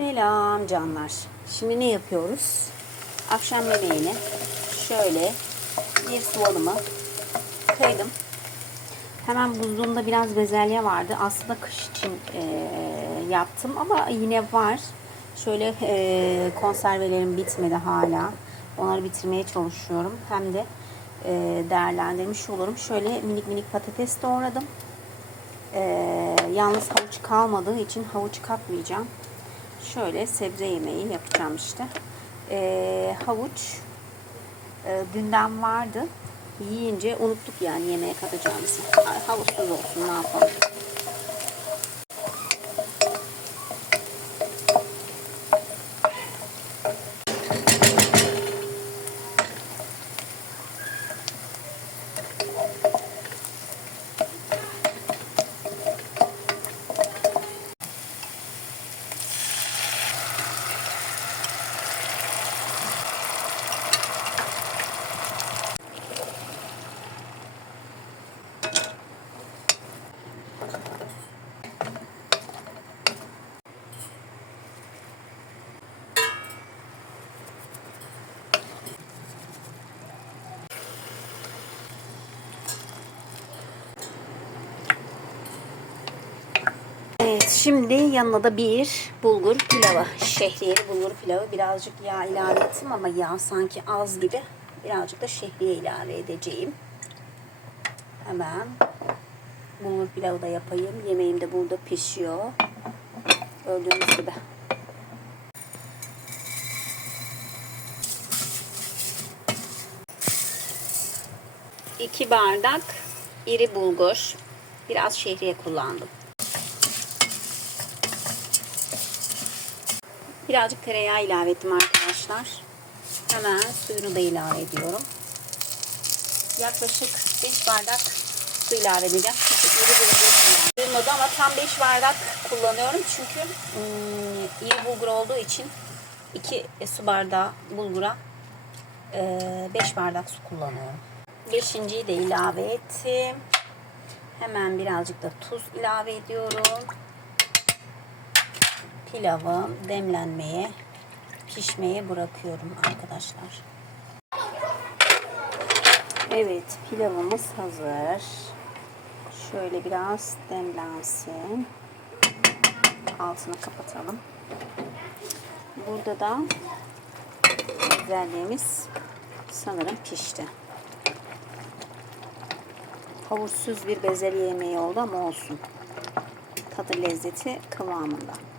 Selam canlar. Şimdi ne yapıyoruz? Akşam yemeğini şöyle bir soğanımı kıydım. Hemen buzluğumda biraz bezelye vardı. Aslında kış için e, yaptım ama yine var. Şöyle e, konservelerim bitmedi hala. Onları bitirmeye çalışıyorum. Hem de e, değerlendirmiş olurum. Şöyle minik minik patates doğradım. E, yalnız havuç kalmadığı için havuç katmayacağım. Şöyle sebze yemeği yapacağım işte. E, havuç e, dünden vardı. Yiyince unuttuk yani yemeğe katacağımızı. Havuçsuz olsun ne yapalım. Evet şimdi yanına da bir bulgur pilavı. Şehriyeli bulgur pilavı. Birazcık yağ ilave ettim ama yağ sanki az gibi. Birazcık da şehriye ilave edeceğim. Hemen bulgur pilavı da yapayım. Yemeğim de burada pişiyor. Gördüğünüz gibi. İki bardak iri bulgur. Biraz şehriye kullandım. Birazcık tereyağı ilave ettim arkadaşlar. Hemen suyunu da ilave ediyorum. Yaklaşık 5 bardak su ilave edeceğim. Çünkü iri ama tam 5 bardak kullanıyorum. Çünkü ım, iri bulgur olduğu için 2 su bardağı bulgura 5 bardak su kullanıyorum. Beşinciyi de ilave ettim. Hemen birazcık da tuz ilave ediyorum pilavım demlenmeye, pişmeye bırakıyorum arkadaşlar. Evet, pilavımız hazır. Şöyle biraz demlensin. Altını kapatalım. Burada da bezelyemiz sanırım pişti. Havuçsuz bir bezelye yemeği oldu ama olsun. Tadı lezzeti kıvamında.